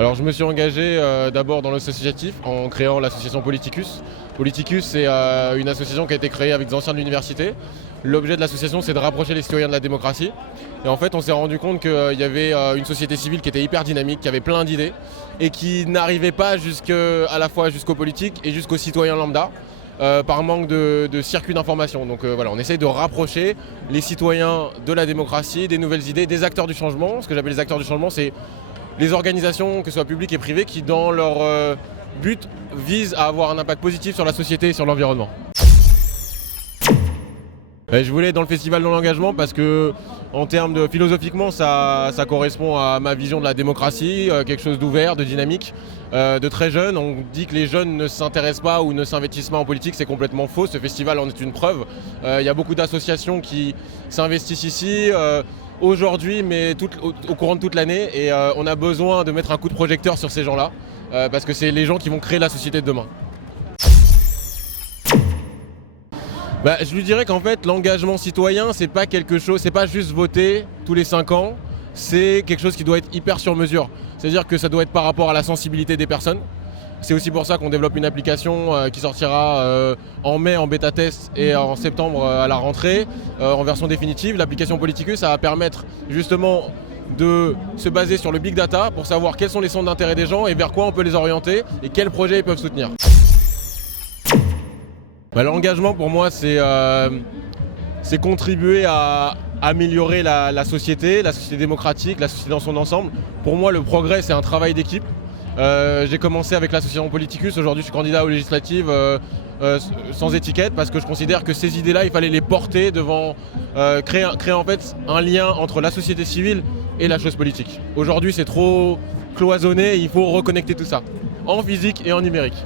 Alors je me suis engagé d'abord dans l'associatif en créant l'association Politicus. Politicus, c'est une association qui a été créée avec des anciens de l'université. L'objet de l'association, c'est de rapprocher les citoyens de la démocratie. Et en fait, on s'est rendu compte qu'il y avait une société civile qui était hyper dynamique, qui avait plein d'idées et qui n'arrivait pas à la fois jusqu'aux politiques et jusqu'aux citoyens lambda. Par manque de circuit d'information. Donc voilà, on essaye de rapprocher les citoyens de la démocratie, des nouvelles idées, des acteurs du changement. Ce que j'appelle les acteurs du changement, c'est les organisations, que ce soit publiques et privées, qui dans leur but visent à avoir un impact positif sur la société et sur l'environnement. Je voulais être dans le festival de l'engagement parce que, en termes de philosophiquement, ça correspond à ma vision de la démocratie, quelque chose d'ouvert, de dynamique, de très jeune. On dit que les jeunes ne s'intéressent pas ou ne s'investissent pas en politique, c'est complètement faux. Ce festival en est une preuve. Il y a beaucoup d'associations qui s'investissent ici aujourd'hui, mais au courant de toute l'année. Et on a besoin de mettre un coup de projecteur sur ces gens-là, parce que c'est les gens qui vont créer la société de demain. Je lui dirais qu'en fait, l'engagement citoyen, c'est pas juste voter tous les 5 ans, c'est quelque chose qui doit être hyper sur mesure. C'est-à-dire que ça doit être par rapport à la sensibilité des personnes. C'est aussi pour ça qu'on développe une application qui sortira en mai en bêta-test et en septembre à la rentrée en version définitive. L'application Politicus, ça va permettre justement de se baser sur le big data pour savoir quels sont les centres d'intérêt des gens et vers quoi on peut les orienter et quels projets ils peuvent soutenir. L'engagement pour moi, c'est contribuer à améliorer la société démocratique, la société dans son ensemble. Pour moi, le progrès, c'est un travail d'équipe. J'ai commencé avec l'association Politicus, aujourd'hui je suis candidat aux législatives sans étiquette parce que je considère que ces idées-là, il fallait les porter devant, créer en fait un lien entre la société civile et la chose politique. Aujourd'hui, c'est trop cloisonné, il faut reconnecter tout ça, en physique et en numérique.